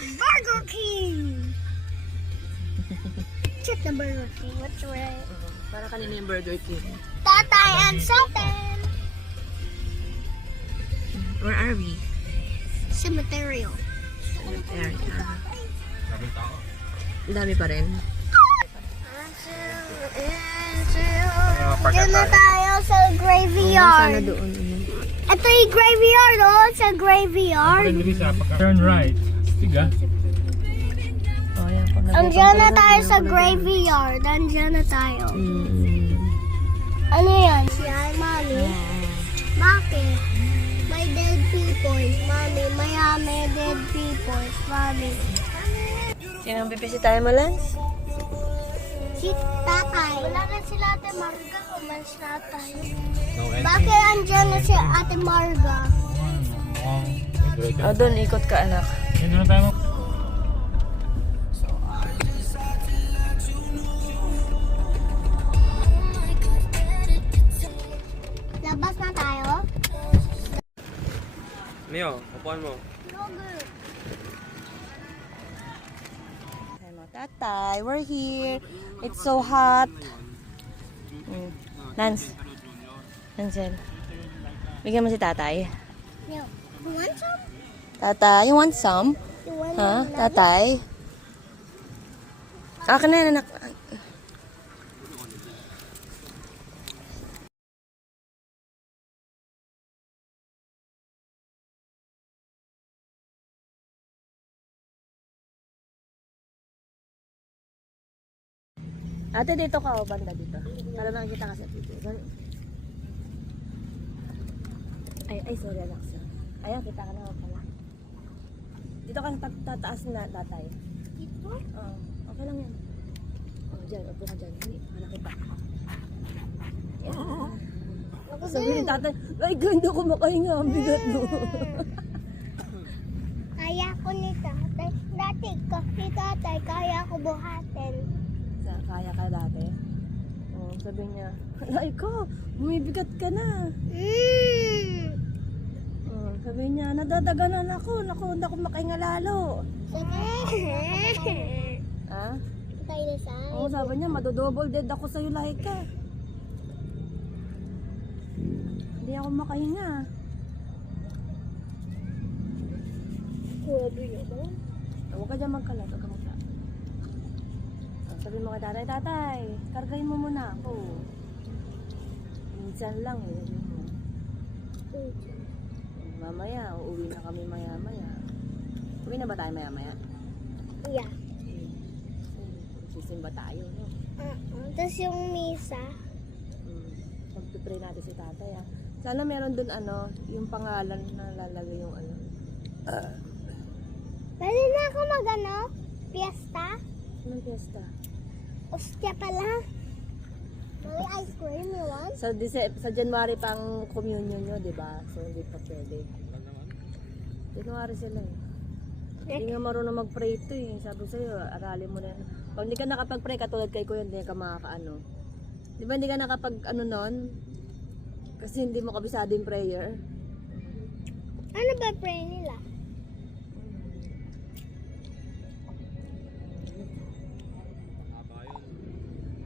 Burger King! Check the Burger King. What's right? Para kanina yung Burger King. Tatay and Sultan! Where are we? Cemetery. Cemetery. Ang dami pa rin. Diyan na tayo sa Sana graveyard. doon. Ito yung graveyard, oh. Sa graveyard. Turn right. Tiga. Oh, yan. Andiyan na tayo sa graveyard. Andiyan na tayo. Ano yan? Yan, mami. Bakit? May dead people, mami. May dead people, mami. Sino ang bibisitahin mo, Lance? Si tatay. Wala na si Ate Marga. Umalis na tayo. Bakit andyan na si Ate Marga? Oh, doon. Ikot ka, anak. Yan na tayo. Labas na tayo? Mio, upuan mo. Hello, tatay. We're here. It's so hot. Lance. Lancel. Bigyan mo si tatay. No. You want some? Tatay, you want some? You want Ha? another? Tatay? Akin na, anak. Ate, dito ka o banda dito. Para makikita kasi dito. Ay, sorry anak. Ayan, kita ka na pala. Dito ka tataas na tatay. Dito? Oo, okay lang yan. Oh, dyan, upo ka dyan. Hindi, malaki pa. Yan. Sabi ni tatay, ay, ganda ko makahinga. Ang bigat mo. Kaya ko ni tatay. Dati ko ni tatay, kaya ko buhatin. Kaya ka dati? Oh, sabi niya, ay ko, bumibigat ka na. Oh, sabi niya, nadadaganan ako. Naku, hindi ako makahinga lalo. Ha? Tayo na sa Oo, sabi niya, madodouble dead ako sa'yo lahi ka. Hindi ako makahinga. Grabe naman. Huwag ka dyan magkalat, huwag ka magkalat. Sabi mo kay tatay, tatay, kargahin mo muna ako. Minsan lang eh. Mamaya, uuwi na kami maya-maya. Uwi na ba tayo maya-maya? Yeah. Sisimba tayo, no? Tapos yung misa. Pag-pray natin si tatay, ah. Sana meron dun ano, yung pangalan na lalagay yung ano. Pwede na ako mag-ano? Fiesta? Anong fiesta? Ostya pala. May ice cream, you want? Sa January pang communion nyo, di ba? So hindi pa pwede. January sila eh. Hindi nga marunong mag-pray ito eh. Sabi sa'yo, aralin mo na yan. Pag hindi ka nakapag-pray, katulad kay Kuya, hindi ka makakaano. Di ba hindi ka nakapag-ano nun? Kasi hindi mo kabisado yung prayer. Ano ba pray nila?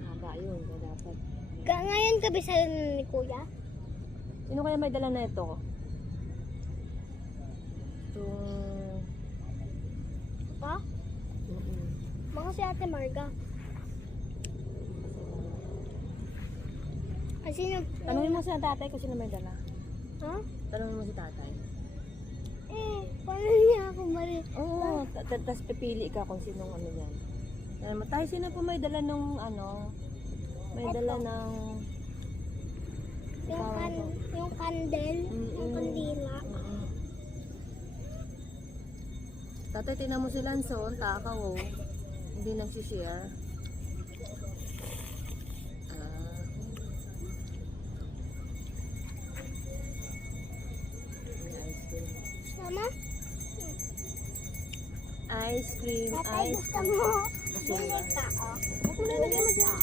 Haba yun, kaya dapat. Ngayon kabisado na ni Kuya? Sino kaya may dala na ito? Itong... Pa? Baka si Ate Marga. Sino? Tanungin mo si tatay kung sino may dala. Ha? Tanungin mo si tatay. Paano niya ako mali? Oo, tapos pipili ka kung sinong ano yan. Alam mo, tayo sino po may dala ng ano, may dala ng... Yung candle, yung kandila. Tatay, tingnan mo si Lanson, takaw oh. Hindi nagsishare. Sama? Ice cream, Tatay, ice gusto cream. mo? Bili ka ako. Huwag mo na lagyan mo dyan.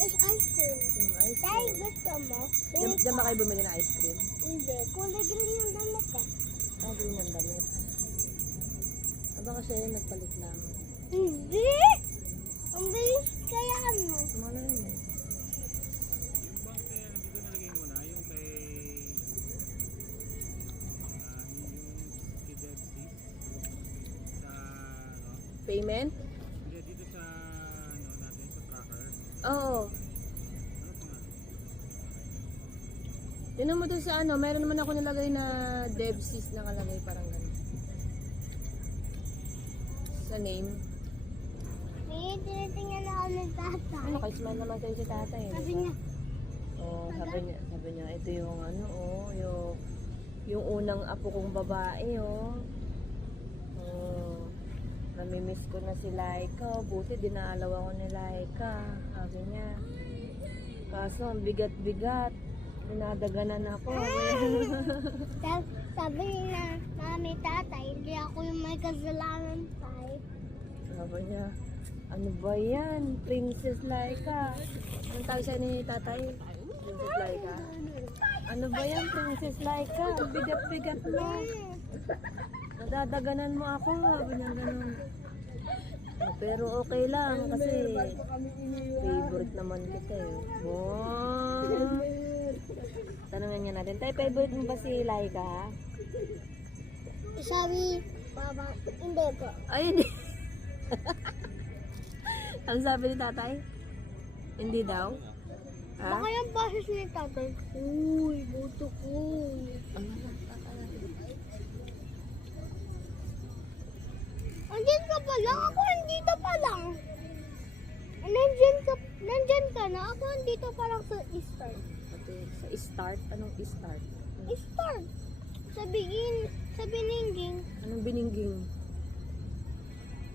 Is ice cream. Ice Tay, cream. gusto mo? Diyan ba kayo bumili ng ice cream? Hindi. Kulay green yung damit eh. Ah, green ang damit. kasi nagpalit lang. Hindi! Ang bilis kaya ano? Malay mo. Yung bang kaya nandito nalagay mo na, yung kay... yung kay Debsis. Sa, ano? Payment? Hindi, dito sa, ano, natin, sa tracker. Oo. Ano pa nga? Tinan mo dun sa ano, meron naman ako nilagay na Devsys nakalagay parang ganun. Sa name. May tinitingnan ako ng tatay. Ano, kay smile naman kayo si tatay. Sabi niya, Oh, sabi niya, ito yung ano, yung unang apo kong babae, oh. Oh, namimiss ko na si Laika. Buti dinalaw ako ni Laika. Sabi niya. Kaso, ang bigat-bigat. Dinadaganan ako. sabi niya, mami, tatay, hindi ako yung may kasalanan, tay. Sabi niya, ano ba yan? Princess Laika. Anong tawag siya ni tatay? Princess Laika. Ano ba yan, Princess Laika? Ang bigat-bigat mo. Nadadaganan mo ako. Sabi niya ganun. Pero okay lang kasi favorite naman kita eh. Wow. Tanungin niya natin, tay, favorite mo ba si Laika? Sabi, Papa, hindi po. Ay, hindi. Ang sabi ni tatay? Hindi daw? Ha? Baka yung boses ni tatay. Uy, boto ko. Andyan ka pa lang, ako nandito pa lang. Nandyan ka na, ako nandito pa lang sa start. Sa start? Anong start? Start. Sa biningging. Anong biningging?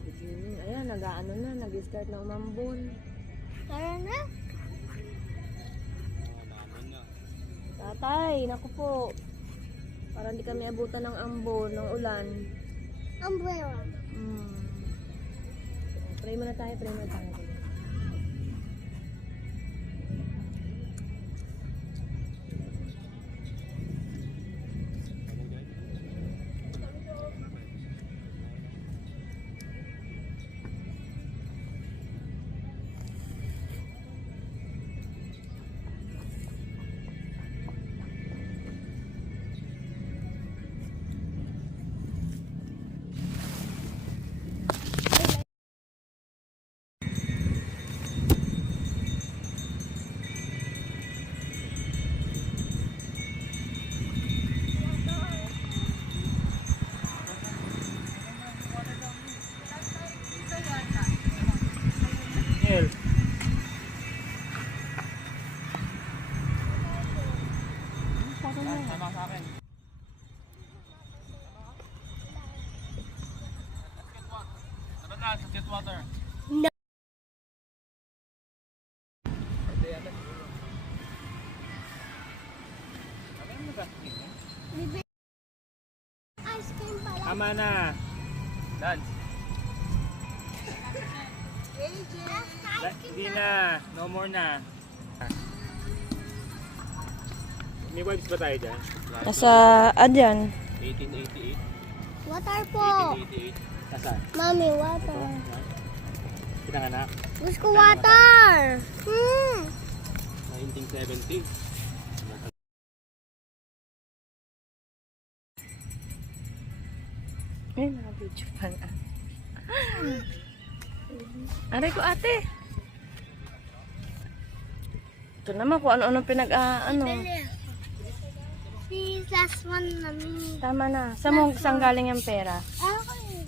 Beginning. Ayan, nag-ano na, nag-start na umambon. Tara na. Tatay, naku po. Para hindi kami abutan ng ambon, ng ulan. Umbrella. Pray muna tayo, pray muna tayo. Neil. Sama sa akin. Sabat na, sa jet water. No. Ice cream pala. Tama na. Dance. Hindi na. No more na. May wipes ba tayo dyan? Nasa, adyan. 1888. Water po. 1888. Nasaan? Mami, water. Pinanganak. Gusto ko water. 1970. Ay, nakabidyo pa na. Aray ko ate. Ito naman kung ano-ano ano. Si last one namin. Tama na. Saan galing yung pera? Okay.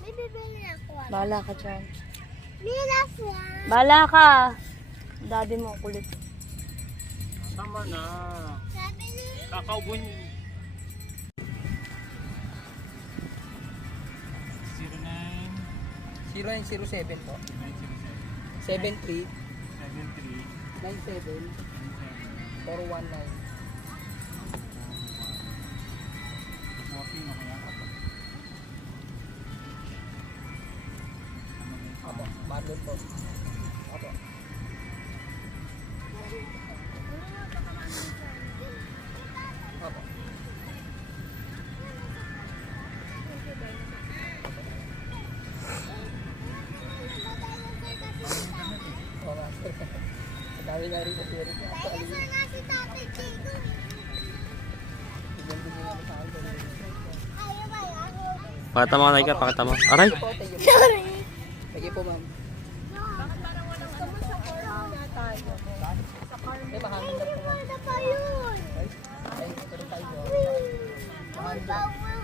May bibili ako. Bahala ka dyan. May last one. Bahala ka. Daddy mo kulit. Tama na. Sabi ni Kakaubon yun. 0907 po. 907 73 73 97 419. Walking na kaya? Opo, Marlon po. Opo. Opo. nangyayari sa series. Dinosaur nga si Tatay Chico. Tignan din nila sa akin. Ayaw ba ako? Pakita mo ka, pakita mo. Aray! Po, thank you po. Sorry. Thank you po, ma'am. Eh, mahamon na po, ma'am. Ano pa yun? Ay, ito rin tayo. Ang bawang.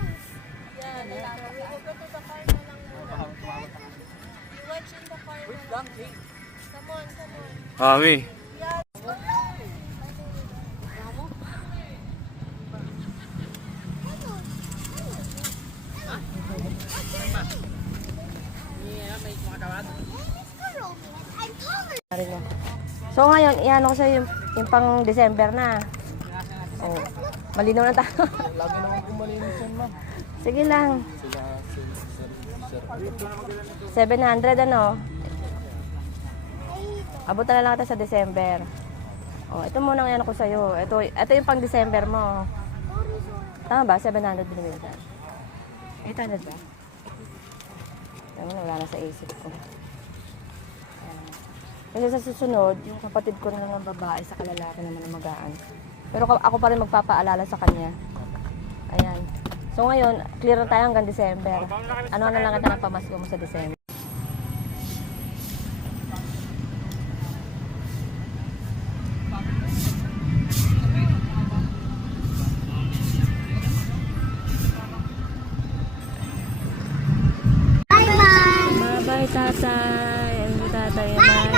Wait lang, eh. Kami. So ngayon, iyan ko sa'yo yung pang December na. Oh, malinaw na tayo. Lagi naman kumalinis yan, ma'am. Sige lang. Sila, 700 ano? Abutan na lang kita sa December. Oh, ito muna ang ko sa'yo. Ito yung pang December mo. Tama ba? 700 binibili ka. 800 ba? Ayun, wala na sa isip ko. Kasi sa susunod, yung kapatid ko na lang ang babae sa kalalaki naman ang magaan. Pero ako pa rin magpapaalala sa kanya. Ayan. So ngayon, clear na tayo hanggang December. Ano na lang kita ng pamasko mo sa December? Bye-bye. Bye-bye, tatay. Ano tatay? Bye-bye.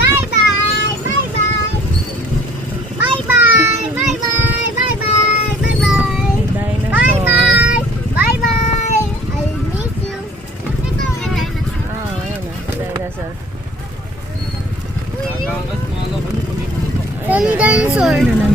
Bye-bye. Bye-bye. Bye-bye. Bye-bye. Bye-bye. Bye-bye. Dinosaur. Bye-bye. Bye-bye. I miss you. Ito yung dinosaur. Oh, ayun na. Dinosaur. Saan yung dinosaur? Ayun na,